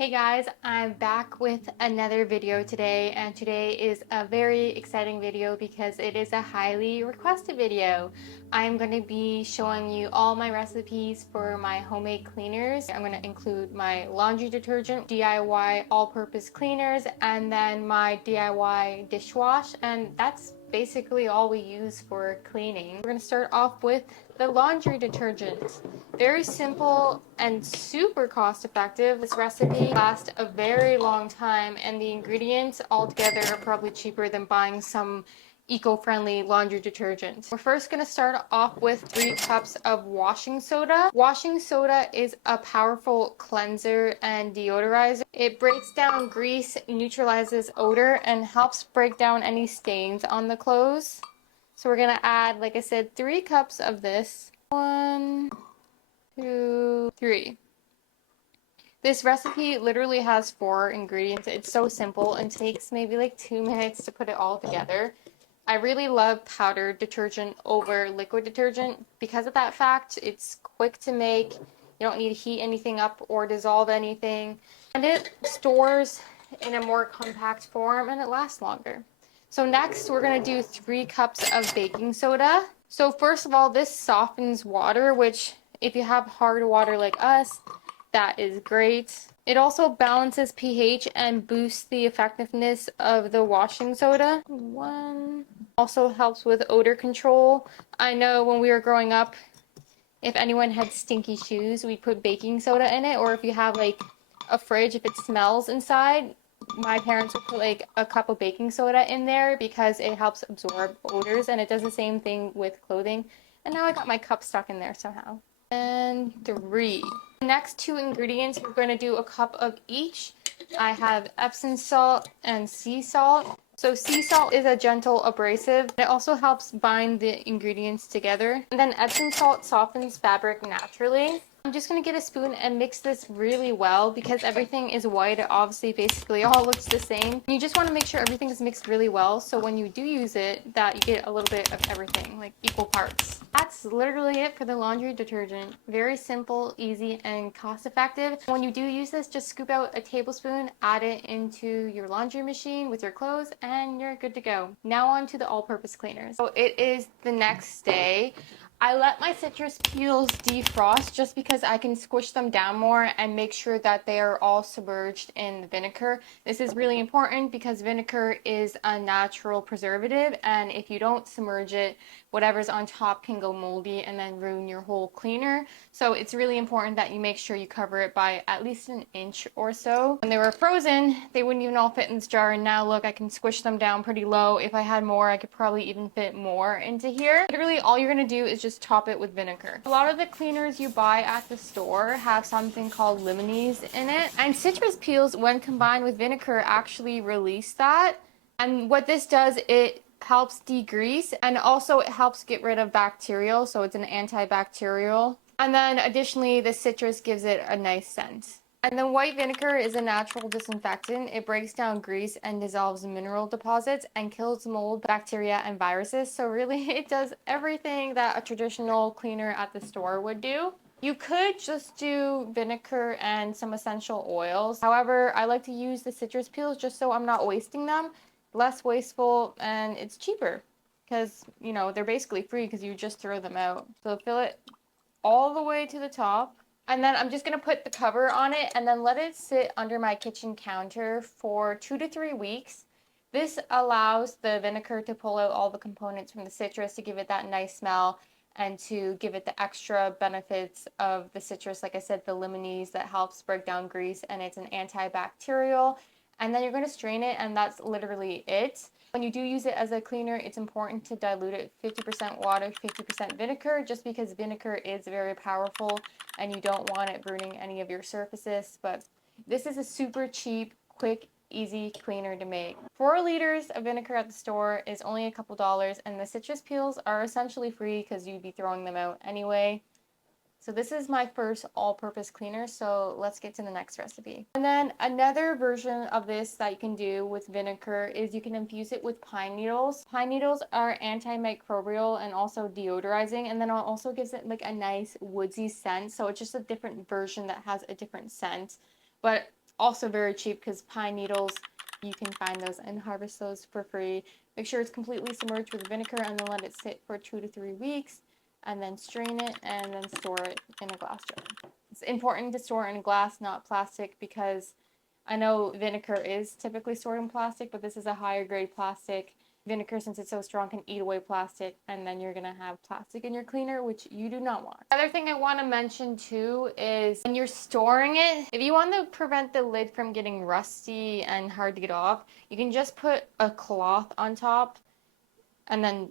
Hey guys, I'm back with another video today, and today is a very exciting video because it is a highly requested video. I'm going to be showing you all my recipes for my homemade cleaners. I'm going to include my laundry detergent, DIY all-purpose cleaners, and then my DIY dishwash, and that's basically all we use for cleaning. We're going to start off with the laundry detergent. Very simple and super cost effective. This recipe lasts a very long time, and the ingredients altogether are probably cheaper than buying some eco-friendly laundry detergent. We're first going to start off with 3 cups of washing soda. Washing soda is a powerful cleanser and deodorizer. It breaks down grease, neutralizes odor, and helps break down any stains on the clothes. So we're going to add, like I said, 3 cups of this. 1, 2, 3. This recipe literally has 4 ingredients. It's so simple and takes maybe like 2 minutes to put it all together. I really love powdered detergent over liquid detergent because of that fact. It's quick to make. You don't need to heat anything up or dissolve anything. And it stores in a more compact form and it lasts longer. So next we're going to do 3 cups of baking soda. So first of all, this softens water, which if you have hard water like us, that is great. It also balances pH and boosts the effectiveness of the washing soda. 1. Also helps with odor control. I know when we were growing up, if anyone had stinky shoes, we'd put baking soda in it, or if you have like a fridge, if it smells inside, my parents would put like a cup of baking soda in there because it helps absorb odors, and it does the same thing with clothing. And now I got my cup stuck in there somehow. And 3. The next 2 ingredients, we're going to do a cup of each. I have Epsom salt and sea salt. So sea salt is a gentle abrasive. It also helps bind the ingredients together. And then Epsom salt softens fabric naturally. I'm just going to get a spoon and mix this really well because everything is white. It obviously basically all looks the same. You just want to make sure everything is mixed really well so when you do use it that you get a little bit of everything, like equal parts. That's literally it for the laundry detergent. Very simple, easy, and cost effective. When you do use this, just scoop out a tablespoon, add it into your laundry machine with your clothes, and you're good to go. Now on to the all-purpose cleaners. So it is the next day. I let my citrus peels defrost just because I can squish them down more and make sure that they are all submerged in the vinegar. This is really important because vinegar is a natural preservative, and if you don't submerge it, whatever's on top can go moldy and then ruin your whole cleaner. So it's really important that you make sure you cover it by at least an inch or so. When they were frozen, they wouldn't even all fit in this jar, and now look, I can squish them down pretty low. If I had more, I could probably even fit more into here. Literally all you're gonna do is just top it with vinegar. A lot of the cleaners you buy at the store have something called limonene in it, and citrus peels, when combined with vinegar, actually release that. And what this does, it helps degrease, and also it helps get rid of bacterial, so it's an antibacterial. And then additionally, the citrus gives it a nice scent. And then white vinegar is a natural disinfectant. It breaks down grease and dissolves mineral deposits and kills mold, bacteria, and viruses. So really, it does everything that a traditional cleaner at the store would do. You could just do vinegar and some essential oils. However, I like to use the citrus peels just so I'm not wasting them. Less wasteful, and it's cheaper because, you know, they're basically free because you just throw them out. So fill it all the way to the top. And then I'm just going to put the cover on it and then let it sit under my kitchen counter for 2 to 3 weeks. This allows the vinegar to pull out all the components from the citrus to give it that nice smell and to give it the extra benefits of the citrus. Like I said, the limonene that helps break down grease, and it's an antibacterial. And then you're going to strain it, and that's literally it. When you do use it as a cleaner, it's important to dilute it 50% water, 50% vinegar, just because vinegar is very powerful and you don't want it burning any of your surfaces. But this is a super cheap, quick, easy cleaner to make. 4 liters of vinegar at the store is only a couple dollars, and the citrus peels are essentially free because you'd be throwing them out anyway. So this is my first all-purpose cleaner, so let's get to the next recipe. And then another version of this that you can do with vinegar is you can infuse it with pine needles. Pine needles are antimicrobial and also deodorizing, and then it also gives it like a nice woodsy scent. So it's just a different version that has a different scent. But also very cheap because pine needles, you can find those and harvest those for free. Make sure it's completely submerged with vinegar and then let it sit for 2 to 3 weeks and then strain it and then store it in a glass jar. It's important to store in glass, not plastic, because I know vinegar is typically stored in plastic, but this is a higher grade plastic. Vinegar, since it's so strong, can eat away plastic, and then you're gonna have plastic in your cleaner, which you do not want. The other thing I want to mention too is when you're storing it, if you want to prevent the lid from getting rusty and hard to get off, you can just put a cloth on top and then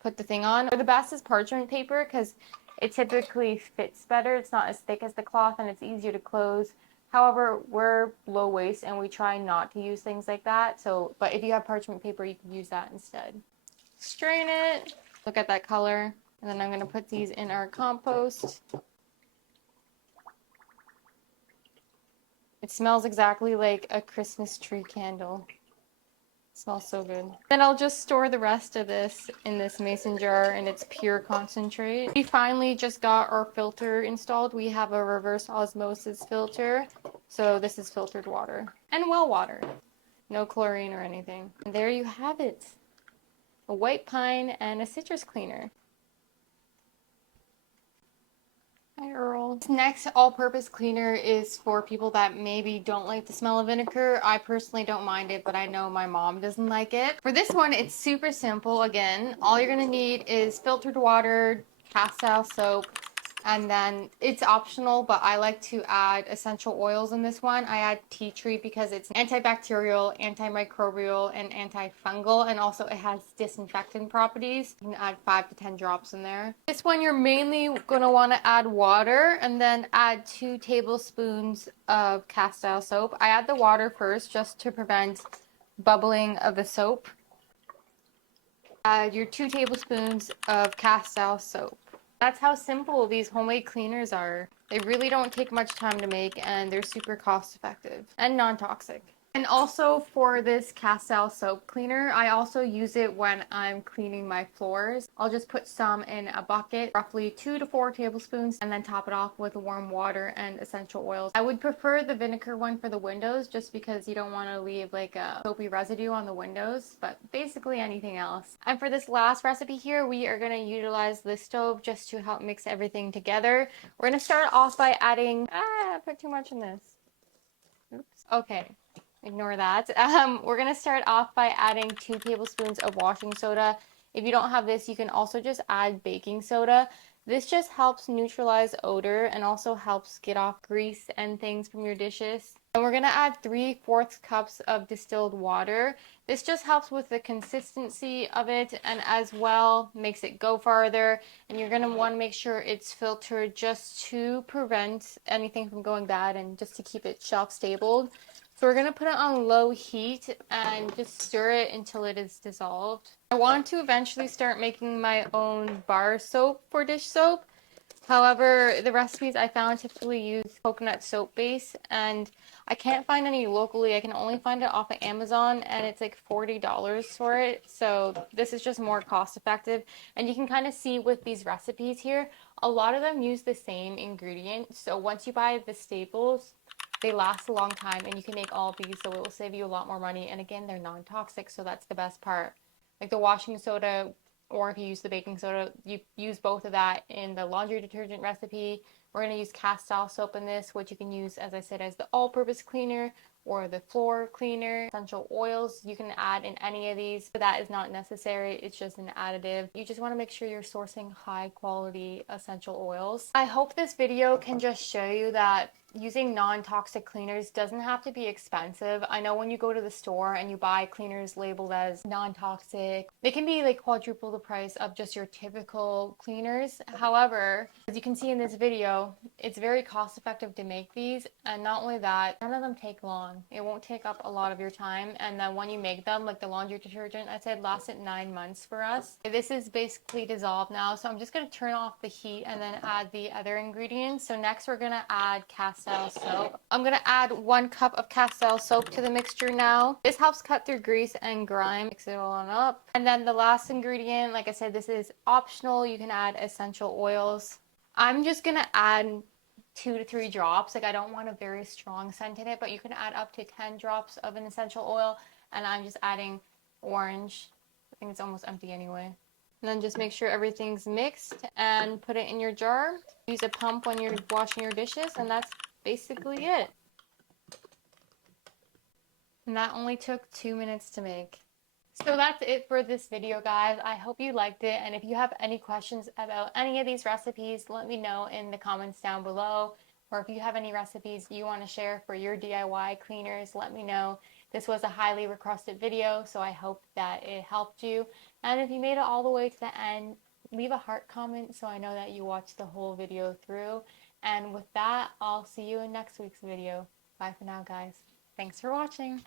put the thing on. Or the best is parchment paper because it typically fits better. It's not as thick as the cloth and it's easier to close. However, we're low waist and we try not to use things like that. But if you have parchment paper, you can use that instead. Strain it. Look at that color. And then I'm going to put these in our compost. It smells exactly like a Christmas tree candle. Smells so good. Then I'll just store the rest of this in this mason jar and it's pure concentrate. We finally just got our filter installed. We have a reverse osmosis filter. So this is filtered water and well water. No chlorine or anything. And there you have it. A white pine and a citrus cleaner. Hi, Earl. This next all-purpose cleaner is for people that maybe don't like the smell of vinegar. I personally don't mind it, but I know my mom doesn't like it. For this one, it's super simple. Again, all you're going to need is filtered water, Castile soap, and then it's optional, but I like to add essential oils in this one. I add tea tree because it's antibacterial, antimicrobial, and antifungal, and also it has disinfectant properties. You can add 5 to 10 drops in there. This one you're mainly going to want to add water and then add 2 tablespoons of Castile soap. I add the water first just to prevent bubbling of the soap. Add your 2 tablespoons of Castile soap. That's how simple these homemade cleaners are. They really don't take much time to make and they're super cost effective and non-toxic. And also for this Castile soap cleaner, I also use it when I'm cleaning my floors. I'll just put some in a bucket, roughly 2 to 4 tablespoons, and then top it off with warm water and essential oils. I would prefer the vinegar one for the windows just because you don't want to leave like a soapy residue on the windows, but basically anything else. And for this last recipe here, we are going to utilize the stove just to help mix everything together. We're going to start off by adding, I put too much in this. Oops. Okay. Ignore that. We're going to start off by adding 2 tablespoons of washing soda. If you don't have this, you can also just add baking soda. This just helps neutralize odor and also helps get off grease and things from your dishes. And we're going to add 3/4 cups of distilled water. This just helps with the consistency of it and as well makes it go farther. And you're going to want to make sure it's filtered just to prevent anything from going bad and just to keep it shelf stable. So we're going to put it on low heat and just stir it until it is dissolved. I want to eventually start making my own bar soap for dish soap. However, the recipes I found typically use coconut soap base and I can't find any locally. I can only find it off of Amazon and it's like $40 for it. So this is just more cost effective. And you can kind of see with these recipes here, a lot of them use the same ingredients. So once you buy the staples, they last a long time and you can make all of these, so it will save you a lot more money. And again, they're non-toxic, so that's the best part. Like the washing soda, or if you use the baking soda, you use both of that in the laundry detergent recipe. We're going to use Castile soap in this, which you can use, as I said, as the all-purpose cleaner or the floor cleaner. Essential oils you can add in any of these, but that is not necessary. It's just an additive. You just want to make sure you're sourcing high quality essential oils. I hope this video can just show you that using non-toxic cleaners doesn't have to be expensive. I know when you go to the store and you buy cleaners labeled as non-toxic, they can be like quadruple the price of just your typical cleaners. However, as you can see in this video, it's very cost effective to make these, and not only that, none of them take long. It won't take up a lot of your time, and then when you make them, like the laundry detergent, I said lasted 9 months for us. This is basically dissolved now, so I'm just going to turn off the heat and then add the other ingredients. So next we're going to add Castile soap. I'm going to add 1 cup of Castile soap to the mixture now. This helps cut through grease and grime. Mix it all on up. And then the last ingredient, like I said, this is optional. You can add essential oils. I'm just going to add 2 to 3 drops. Like I don't want a very strong scent in it, but you can add up to 10 drops of an essential oil, and I'm just adding orange. I think it's almost empty anyway. And then just make sure everything's mixed and put it in your jar. Use a pump when you're washing your dishes, and that's basically it. And that only took 2 minutes to make. So that's it for this video, guys. I hope you liked it, and if you have any questions about any of these recipes, let me know in the comments down below. Or if you have any recipes you want to share for your DIY cleaners, let me know. This was a highly requested video, so I hope that it helped you. And if you made it all the way to the end, leave a heart comment so I know that you watched the whole video through. And with that, I'll see you in next week's video. Bye for now, guys. Thanks for watching.